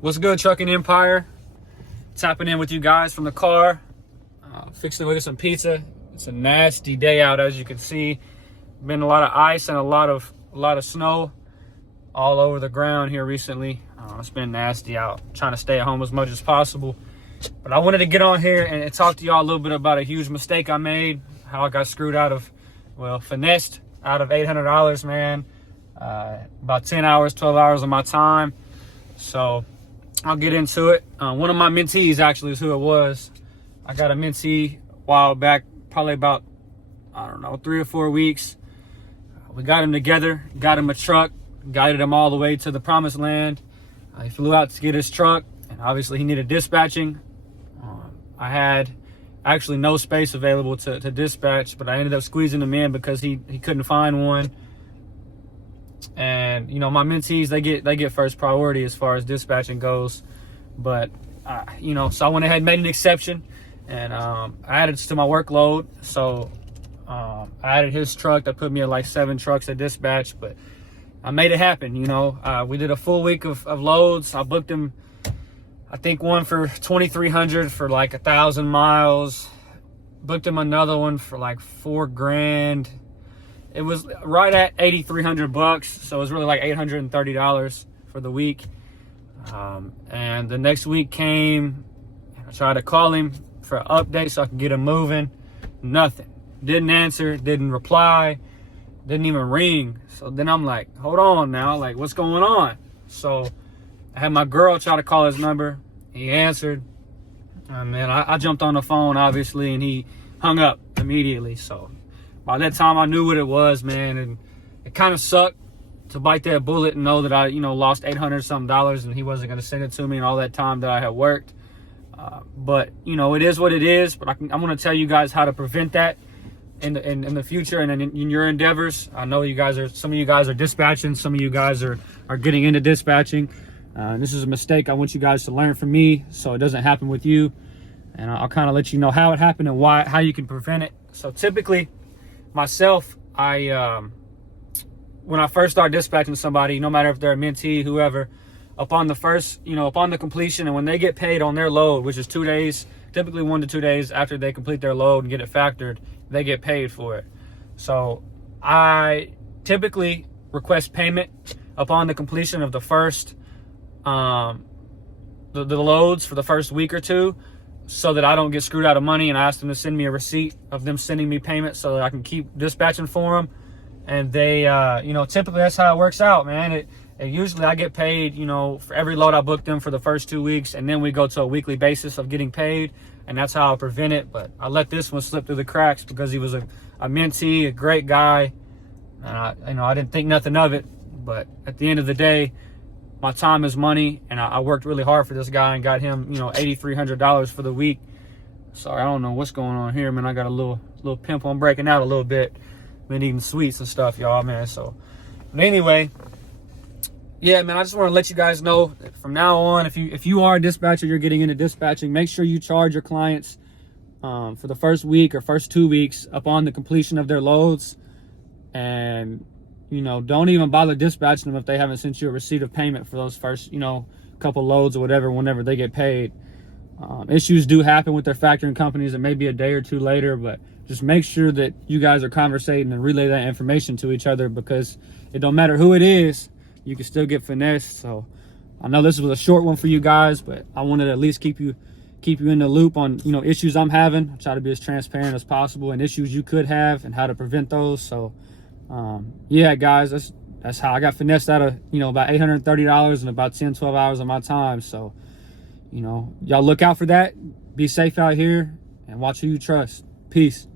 What's good, Trucking Empire? Tapping in with you guys from the car. Fixing to look at some pizza. It's a nasty day out, as you can see. Been a lot of ice and a lot of snow all over the ground here recently. It's been nasty out. Trying to stay at home as much as possible. But I wanted to get on here and talk to y'all a little bit about a huge mistake I made. How I got screwed out of, finessed out of $800, man. About 10 hours, 12 hours of my time. So I'll get into it. One of my mentees actually is who it was. I got a mentee a while back, probably about, 3 or 4 weeks. We got him together, got him a truck, guided him all the way to the promised land. He flew out to get his truck, and obviously he needed dispatching. I had actually no space available to dispatch, but I ended up squeezing him in because he couldn't find one. And my mentees, they get first priority as far as dispatching goes. But so I went ahead and made an exception, and I added to my workload. So I added his truck. That put me at like 7 trucks at dispatch, but I made it happen. We did a full week of loads. I booked him, I think, one for 2,300 for like 1,000 miles. Booked him another one for like $4,000. It was right at $8,300, so it was really like $830 for the week. And the next week came, and I tried to call him for an update so I could get him moving. Nothing. Didn't answer, didn't reply, didn't even ring. So then I'm like, hold on now, like, what's going on? So I had my girl try to call his number. He answered. Man, I jumped on the phone, obviously, and he hung up immediately. So by that time, I knew what it was, man, and it kind of sucked to bite that bullet and know that I, lost $800-something and he wasn't going to send it to me and all that time that I had worked. But it is what it is. But I'm going to tell you guys how to prevent that in the future and in your endeavors. I know some of you guys are dispatching, some of you guys are getting into dispatching. This is a mistake I want you guys to learn from me so it doesn't happen with you. And I'll kind of let you know how it happened and how you can prevent it. So typically, myself, when I first start dispatching somebody, no matter if they're a mentee, whoever, upon the completion and when they get paid on their load, which is 2 days, typically 1 to 2 days after they complete their load and get it factored, they get paid for it. So I typically request payment upon the completion of the first, the loads for the first week or two, so that I don't get screwed out of money. And I ask them to send me a receipt of them sending me payment so that I can keep dispatching for them. And they, typically that's how it works out, man. Usually I get paid, for every load I book them for the first 2 weeks, and then we go to a weekly basis of getting paid, and that's how I prevent it. But I let this one slip through the cracks because he was a mentee, a great guy, and I didn't think nothing of it. But at the end of the day, my time is money, and I worked really hard for this guy and got him, $8,300 for the week. Sorry, I don't know what's going on here, man. I got a little pimple. I'm breaking out a little bit. Been eating sweets and stuff, y'all, man. So, but anyway, yeah, man, I just want to let you guys know that from now on, if you are a dispatcher, you're getting into dispatching, make sure you charge your clients for the first week or first 2 weeks upon the completion of their loads. And don't even bother dispatching them if they haven't sent you a receipt of payment for those first, couple loads or whatever, whenever they get paid. Issues do happen with their factoring companies. It may be a day or two later, but just make sure that you guys are conversating and relay that information to each other, because it don't matter who it is, you can still get finessed. So I know this was a short one for you guys, but I wanted to at least keep you in the loop on, issues I'm having. I try to be as transparent as possible and issues you could have and how to prevent those. So yeah, guys, that's how I got finessed out of, about $830 in about 10-12 hours of my time. So, y'all look out for that. Be safe out here and watch who you trust. Peace.